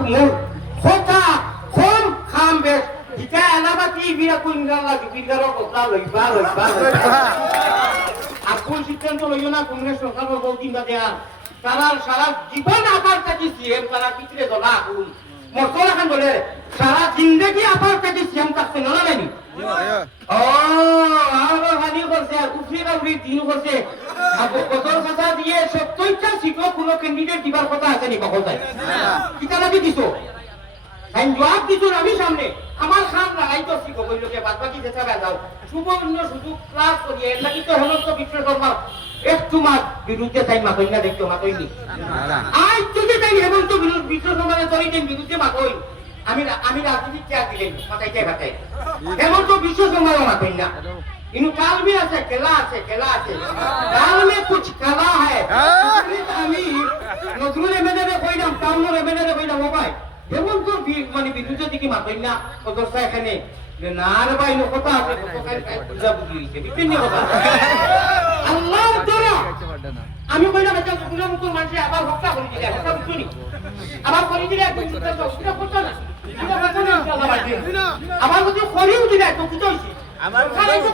মূল কথা কম খাম বেশ এটা এলাবাতি বিরা কুইঙ্গাল লাগি বিরার কথা লইবা আপন সিদ্ধান্ত লইও না কংগ্রেস সরকার বহুদিন বাদে আর তারা সারা জীবন আবার থাকি সিএম তারা পিছলে দলা আকুল মরতলা খান বলে সারা জিন্দগি আবার থাকি সিএম থাকছে না জানি ও আবার হানি করছে আর উফরি কাউরি দিন করছে কতর কথা দিয়ে 70টা সিটও কোনো ক্যান্ডিডেট দিবার কথা আছে নি কখন যায় কিটা লাগি দিছো আমি জবাব দিছো আমি সামনে আমার খান লাগাই তো শিখো বললোকে বাদ বাকি যেটা যাও সুবর্ণ সুযোগ ক্লাস করিয়ে এর লাগি তো হলো তো বিশ্ব শর্মা একটু মাস বিরুদ্ধে তাই মাতই না দেখতো মাতইনি আজ যদি তাই হেমন্ত বিশ্ব শর্মার তরিতেন বিরুদ্ধে মাতই আমি রাজনীতি চেয়ার দিলেন মাথাইতে ভাতাই হেমন্ত বিশ্ব শর্মারও মাতই না इनु काल भी আছে খেলা আছে কাল মে কুছ খেলা है আমি নতুন এমএলএ কইলাম টাউনের এমএলএ কইলাম ও ভাই যেমন তো মানে বিরুদ্ধে দিকে মাতই না কদরসা এখানে না রে ভাই নো কথা আছে তো কাই বুঝা বুঝি হইছে বিভিন্ন কথা আল্লাহ তোরা আমি কইলাম এটা পুরো মুকুল মানুষ আবার হত্যা করে দিলে হত্যা বুঝুনি আবার করে দিলে একদম চিন্তা করছিস করছ না এটা কথা না ইনশাআল্লাহ বাদ আবার যদি করিও দিলে তো কি হইছে আমার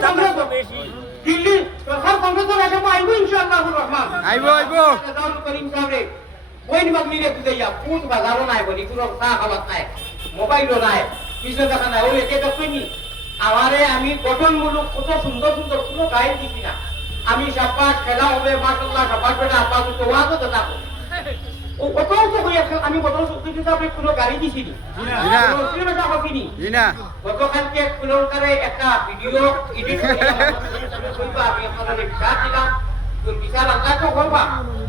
কংগ্রেস বেশি দিল্লি সরকার কংগ্রেসের এসে আইবো ইনশাআল্লাহুর রহমান আইবো দাউল করিম সাহেব ওইনি বাগলিরে বুঝাইয়া ফুট বাজারও নাই বলি পুরো চা খাওয়া নাই মোবাইলও নাই কিছু দেখা নাই ওই এটা কইনি আমারে আমি গঠনমূলক কত সুন্দর সুন্দর কোনো গায়ে দিছি না আমি সাপাট খেলা হবে মাশাআল্লাহ সাপাট বেটা আপাতত তো ওয়াজও তো থাকো ও কত তো কই আমি বদল সুতি হিসাবে কোনো গাড়ি দিছি না মুসলিম এটা হবিনি না গতকালকে কুলরকারে একটা ভিডিও এডিট করে কইবা আমি আপনাদের বিচার দিলাম কোন বিচার আল্লাহ তো করবা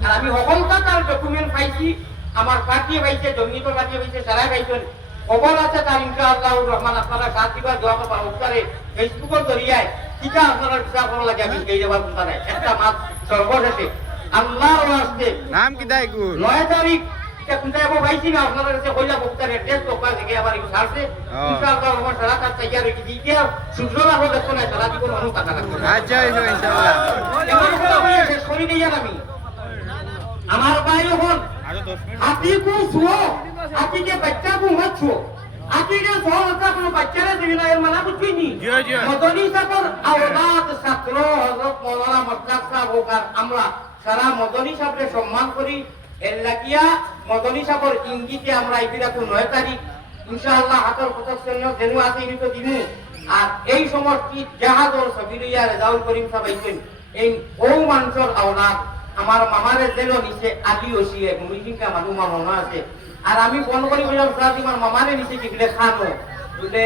আর আমি সকলটা তার ডকুমেন্ট পাইছি আমার পার্টি পাইছে জমিতো পার্টি পাইছে সারা পাইছেন খবর আছে তার ইনশাআল্লাহুর রহমান আপনারা সাথ দিবা দোয়া করবা উত্তরে ফেসবুকের জরিয়ায় টিকা আপনারা বিচার করা লাগে আমি এই জবাব দিতে নাই একটা মাস সর্বশেষে আল্লাহর রাস্তে নাম কি দাই গো 9 তারিখ এটা কোনটা এবো ভাইছি না আপনারা কাছে কইলা বক্তার অ্যাড্রেস তো কাছে গিয়ে আবার একটু ছাড়ছে ইনশাআল্লাহ আমার সারা কাজ তৈরি রেখে দিতে সুযোগ হবে দেখো না সারা জীবন মানুষ টাকা লাগবে আচ্ছা ইনশাআল্লাহ এমন করে শেষ করে দিয়ে আমি আমার ভাই হল আপনি কো সুও আপনি কে বাচ্চা কো মত ছুও আপনি কে সহ হতা কোনো বাচ্চারে দিনা এর মানা বুঝি নি মদনী সাকর আওলাদ ছাত্র হযরত মাওলানা মুস্তাক সাহেব ওকার আমরা সারা মদনী সাহেবকে সম্মান করি এর লাগিয়া মদনী সাহেবের ইঙ্গিতে আমরা ইবিরা কো 9 তারিখ ইনশাআল্লাহ হাতর প্রত্যক্ষ দেনু আছে ইনি তো দিনু আর এই সমষ্টি জাহাজর সবিরিয়া রেজাউল করিম সাহেব আইছেন এই ও মানুষের আওলাদ আমার মামারে জেল নিচে আদি ওসিয়ে মুমিনকা মানু মা মনে আছে আর আমি ফোন করি বললাম স্যার আমার মামারে নিচে কি বলে খানো বলে